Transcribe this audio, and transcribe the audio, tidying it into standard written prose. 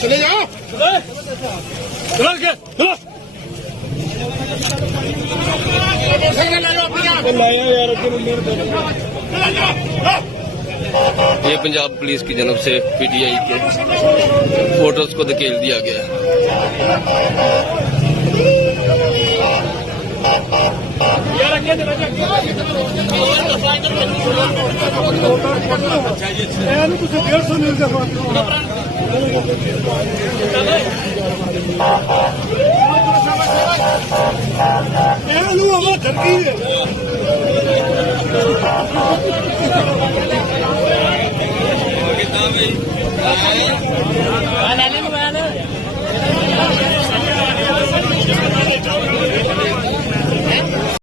चले जाओ ये पंजाब पुलिस की जानब से पीटीआई के वोटर्स को धकेल दिया गया। धरकी